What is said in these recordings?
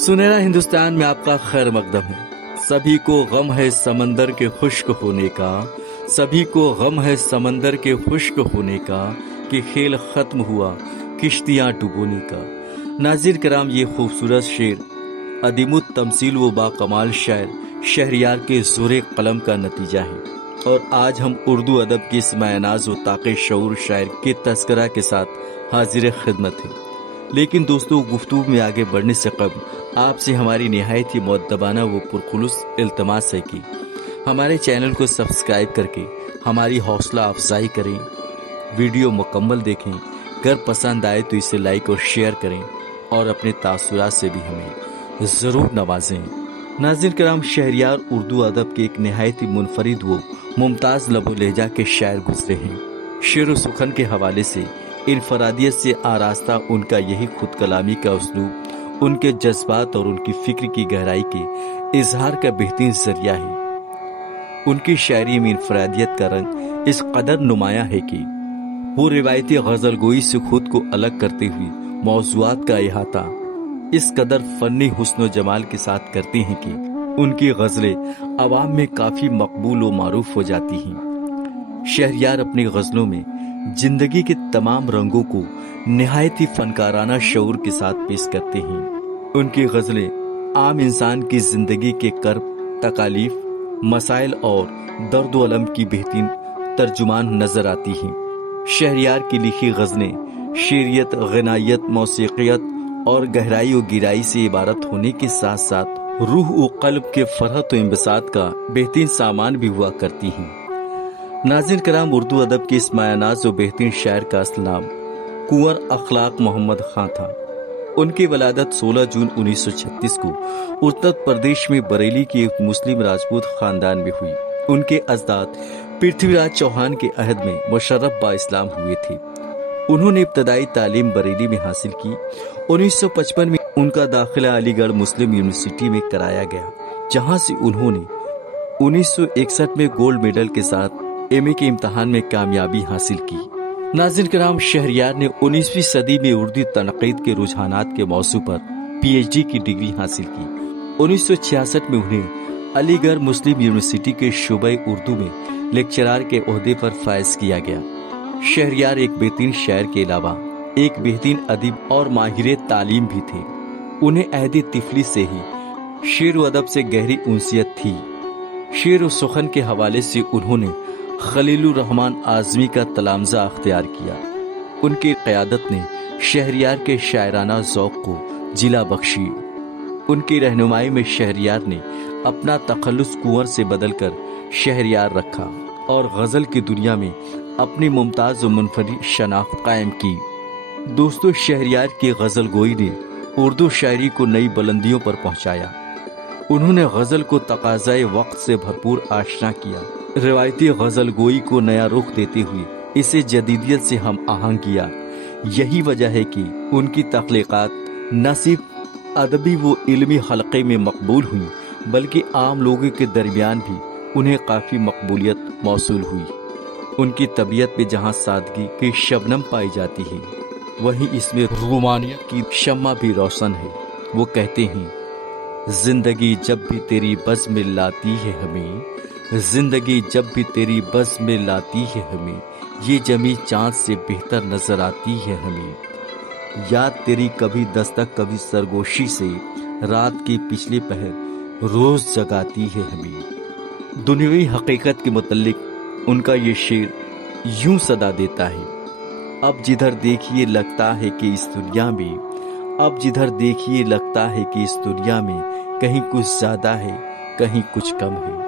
सुनहरा हिंदुस्तान में आपका खैर मकदम है। सभी को गम है समंदर के खुश्क होने का, सभी को गम है समंदर के खुश्क होने का, कि खेल खत्म हुआ किश्तियां डुबोने का। नाज़रीन कराम, ये खूबसूरत शेर अदीमुत तमसील व बाकमाल शायर शहरयार के ज़ोरे कलम का नतीजा है। और आज हम उर्दू अदब की इस मायनाज व ताक़े शऊर शायर के तस्करा के साथ हाजिर खिदमत है। लेकिन दोस्तों, गुफ्तगू में आगे बढ़ने से कबल आपसे हमारी निहायत ही मुअद्दबाना व पुरखुलूस इल्तमास है कि हमारे चैनल को सब्सक्राइब करके हमारी हौसला अफजाई करें, वीडियो मुकम्मल देखें, अगर पसंद आए तो इसे लाइक और शेयर करें और अपने तासुरात से भी हमें ज़रूर नवाजें। नाज़रीन कराम, शहरयार उर्दू अदब के एक निहायत ही मुनफरिद व मुमताज़ लबो लहजा के शायर गुजरे हैं। शेर व सुखन के हवाले से इनफरादियत से आरास्ता उनका यही खुद कलामी का उसलूब उनके जज्बात और उनकी फिक्र की गहराई के इजहार का बेहतरीन जरिया है। उनकी शायरी में इनफरादियत का रंग इस कदर नुमाया है कि वो रिवायती गजल गोई से खुद को अलग करते हुए मौज़ूआत का अहाता इस कदर फन्नी हुस्न व जमाल के साथ करते हैं कि उनकी गजलें अवाम में काफी मकबूल व मारूफ हो जाती हैं। शहरयार अपनी गजलों में जिंदगी के तमाम रंगों को निहायत ही फनकाराना शऊर के साथ पेश करते हैं। उनकी गजलें आम इंसान की जिंदगी के कर्ब, तकालीफ, मसाइल और दर्द व अलम की बेहतरीन तर्जुमान नजर आती हैं। शहरयार की लिखी गजलें शेरियत, गनायत, मौसीकियत और गहराई व गिराई से इबारत होने के साथ साथ रूह व कल्ब के फरहत व इंबसात का बेहतरीन सामान भी हुआ करती हैं। नाज़रीन कराम, उर्दू अदब के इस मायानाज़ व बेहतरीन शायर का असल नाम कुंवर अखलाक मोहम्मद खां था। उनकी वलादत 16 जून 1936 को उत्तर प्रदेश में बरेली के एक मुस्लिम राजपूत खानदान में हुई। उनके अजदाद पृथ्वीराज चौहान के अहद में मुशर्रफ बा इस्लाम हुए थे। उन्होंने इब्तदाई तालीम बरेली में हासिल की। 1955 में उनका दाखिला अलीगढ़ मुस्लिम यूनिवर्सिटी में कराया गया, जहां से उन्होंने 1961 में गोल्ड मेडल के साथ एमए के इम्तिहान में कामयाबी हासिल की। नाज़रीन कराम, शहरयार ने 19वीं सदी में उर्दू तनक़ीद के रुझानात के मौजू पर पीएचडी की डिग्री हासिल की। 1966 में उन्हें अलीगढ़ मुस्लिम यूनिवर्सिटी के शोबे उर्दू में लेक्चरार के ओहदे पर फायज किया गया। शहरयार एक बेहतरीन शायर के अलावा एक बेहतरीन अदीब और माहिर तालीम भी थे। उन्हें अहद तिफली से ही शेर व अदब से गहरी उनसियत थी। शेर व सुखन के हवाले से उन्होंने खलीलुर रहमान आज़मी का तलामजा अख्तियार किया। उनकी क़यादत ने शहरयार के शायराना ज़ौक़ को जिला बख्शी। उनकी रहनुमाई में शहरयार ने अपना तखल्लुस कुंवर से बदलकर शहरयार रखा और गज़ल की दुनिया में अपनी मुमताज़ व मुनफरिद शनाख्त कायम की। दोस्तों, शहरयार की गज़ल गोई ने उर्दू शायरी को नई बुलंदियों पर पहुंचाया। उन्होंने गज़ल को तकाज़ाए वक्त से भरपूर आशना किया। रिवायती गज़ल गोई को नया रुख देते हुए इसे जदीदियत से हम आहंग किया। यही वजह है कि उनकी तख्लीक़ात न सिर्फ अदबी व इल्मी हलक़े में मकबूल हुई, बल्कि आम लोगों के दरमियान भी उन्हें काफ़ी मकबूलियत मौसूल हुई। उनकी तबीयत में जहाँ सादगी की शबनम पाई जाती है, वहीं इसमें रूमानियत की शम्मा भी रोशन है। वो कहते हैं, जिंदगी जब भी तेरी बज़ में लाती है हमें, जिंदगी जब भी तेरी बज़ में लाती है हमें, ये जमी चाँद से बेहतर नजर आती है हमें। याद तेरी कभी दस्तक कभी सरगोशी से, रात की पिछले पहर रोज जगाती है हमें। दुनियावी हकीकत के मुतल्लिक उनका ये शेर यूं सदा देता है, अब जिधर देखिए लगता है कि इस दुनिया में, अब जिधर देखिए लगता है कि इस दुनिया में कहीं कुछ ज्यादा है, कहीं कुछ कम है।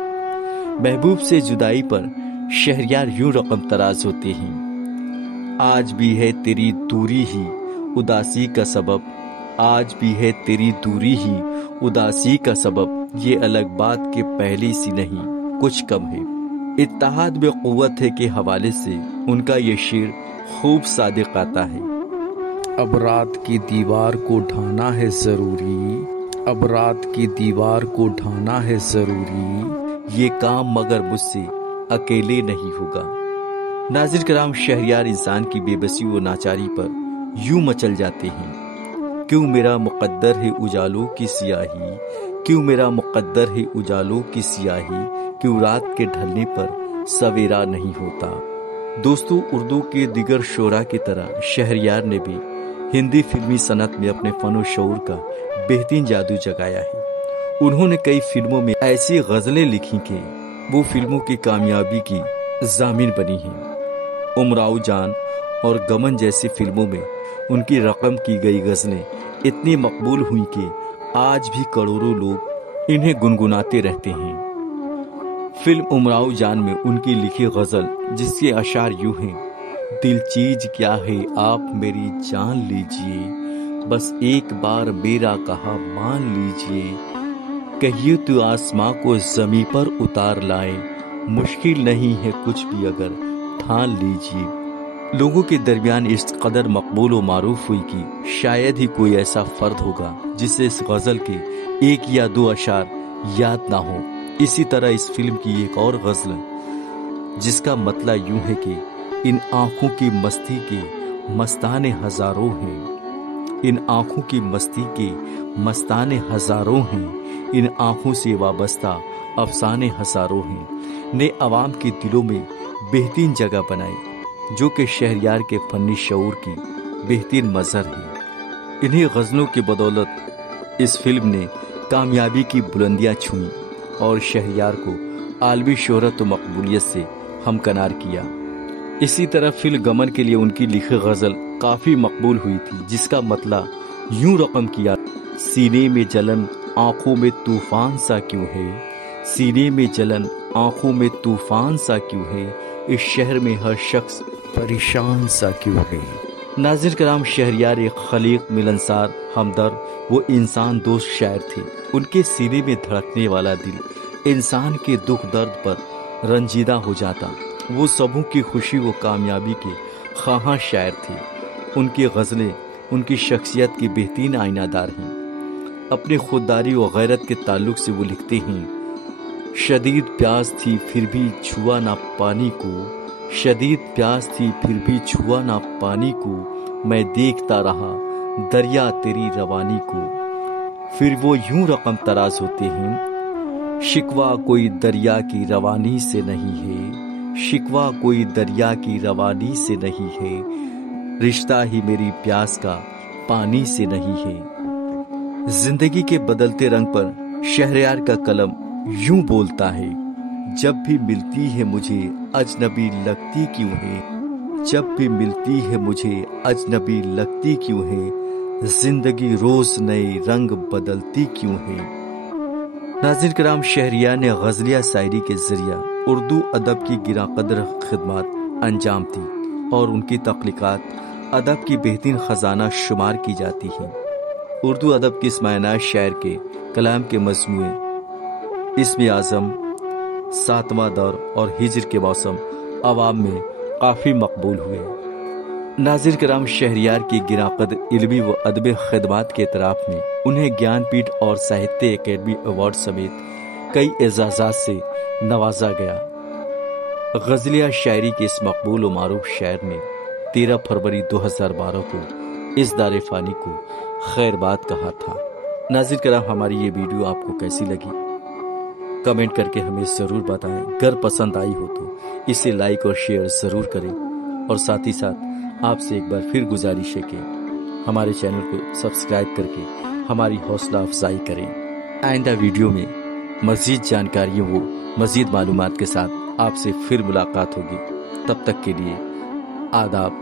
महबूब से जुदाई पर शहरयार यूं रकम तराज होते हैं, आज भी है तेरी दूरी ही उदासी का सबब, आज भी है तेरी दूरी ही उदासी का सबब, ये अलग बात के पहले सी नहीं कुछ कम है। इत्तेहाद में क़ुव्वत है के हवाले से उनका ये शेर खूब सादिक आता है। अब रात की दीवार को ढाना है जरूरी, अब रात की दीवार को ढाना है जरूरी, ये काम मगर मुझसे अकेले नहीं होगा। नाज़रीन कराम, शहरयार इंसान की बेबसी व नाचारी पर यूं मचल जाते हैं کیوں میرا مقدر ہے اجالوں کی سیاہی، کیوں میرا مقدر ہے اجالوں کی سیاہی، کیوں رات کے ڈھلنے پر سویرا نہیں ہوتا۔ دوستو، اردو کے دیگر شعراء کی طرح شہریار نے بھی ہندی فلمی صنعت میں اپنے فن و شعور کا بہترین جادو جگایا ہے۔ انہوں نے کئی فلموں میں ایسی غزلیں لکھی کہ وہ فلموں کی کامیابی کی ضامن بنی ہیں۔ امراؤ جان اور گمن جیسی فلموں میں ان کی رقم کی گئی غزلیں اتنی مقبول ہوئیں کہ آج بھی کروڑوں لوگ انہیں گنگناتے رہتے ہیں۔ فلم امراؤ جان میں ان کی لکھی غزل جس کے اشعار یوں ہیں: دل چیز کیا ہے آپ میری جان لیجئے، بس ایک بار میرا کہا مان لیجئے، کہیے تو آسماں کو زمیں پر اتار لائے، مشکل نہیں ہے کچھ بھی اگر ٹھان لیجئے۔ لوگوں کے درمیان اس قدر مقبول و معروف ہوئی کہ شاید ہی کوئی ایسا فرد ہوگا جسے اس غزل کے ایک یا دو اشعار یاد نہ ہو۔ اسی طرح اس فلم کی ایک اور غزل جس کا مطلب یوں ہے کہ ان آنکھوں کی مستی کے مستانے ہزاروں ہیں، ان آنکھوں کی مستی کے مستانے ہزاروں ہیں، ان آنکھوں سے وابستہ افسانے ہزاروں ہیں، نے عوام کے دلوں میں بہترین جگہ بنائی جو کہ شہریار کے فنی شعور کی بہترین مظہر ہے۔ انہی غزلوں کی بدولت اس فلم نے کامیابی کی بلندیاں چھوئیں اور شہریار کو عالمی شہرت و مقبولیت سے ہمکنار کیا۔ اسی طرح فلم گمن کے لیے ان کی لکھی غزل کافی مقبول ہوئی تھی جس کا مطلب یوں رقم کیا: سینے میں جلن آنکھوں میں طوفان سا کیوں ہے، سینے میں جلن آنکھوں میں طوفان سا کیوں ہے، اس شہر میں ہر شخص پریشان سا کیوں ہے۔ ناظرین کرام، شہریار ایک خلیق، ملنسار، ہمدرد و انسان دوست شاعر تھے۔ ان کے سینے میں دھڑکنے والا دل انسان کے دکھ درد پر رنجیدہ ہو جاتا۔ وہ سبوں کی خوشی و کامیابی کے خواہاں شاعر تھے۔ ان کی غزلیں ان کی شخصیت کی بہترین آئینہ دار ہیں۔ اپنی خودداری و غیرت کے تعلق سے وہ لکھتے ہیں: شدید پیاس تھی پھر بھی چھوا نہ پانی کو، شدید پیاس تھی پھر بھی چھوا نہ پانی کو، میں دیکھتا رہا دریا تیری روانی کو۔ پھر وہ یوں رقم تراز ہوتے ہیں: شکوہ کوئی دریا کی روانی سے نہیں ہے، شکوہ کوئی دریا کی روانی سے نہیں ہے، رشتہ ہی میری پیاس کا پانی سے نہیں ہے۔ زندگی کے بدلتے رنگ پر شہریار کا قلم یوں بولتا ہے: جب بھی ملتی ہے مجھے اجنبی لگتی کیوں ہے، جب بھی ملتی ہے مجھے اجنبی لگتی کیوں ہے، زندگی روز نئے رنگ بدلتی کیوں ہے۔ ناظرین کرام، شہریار نے غزلیہ شاعری کے ذریعہ اردو ادب کی گراں قدر خدمات انجام دی اور ان کی تخلیقات ادب کی بہترین خزانہ شمار کی جاتی ہیں۔ اردو ادب کے اس معنی شاعر کے کلام کے مجموعے اسم اعظم، ساتواں دور اور ہجر کے موسم عوام میں کافی مقبول ہوئے۔ ناظرین کرام، شہریار کی گراں قدر علمی و ادبی خدمات کے اعتراف میں انہیں گیان پیٹھ اور ساہتیہ اکیڈمی ایوارڈ سمیت کئی اعزازات سے نوازا گیا۔ غزلیہ شاعری کے اس مقبول و معروف شاعر نے 13 فروری 2012 کو اس دار فانی کو خیر باد کہا تھا۔ ناظرین کرام، ہماری یہ ویڈیو آپ کو کیسی لگی کمنٹ کر کے ہمیں ضرور بتائیں۔ اگر پسند آئی ہو تو اسے لائک اور شیئر ضرور کریں، اور ساتھ ہی ساتھ آپ سے ایک بار پھر گزارش ہے کہ ہمارے چینل کو سبسکرائب کر کے ہماری حوصلہ افزائی کریں۔ آئندہ ویڈیو میں مزید جانکاریوں و مزید معلومات کے ساتھ آپ سے پھر ملاقات ہوگی۔ تب تک کے لیے آداب۔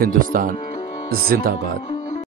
ہندوستان زندہ باد۔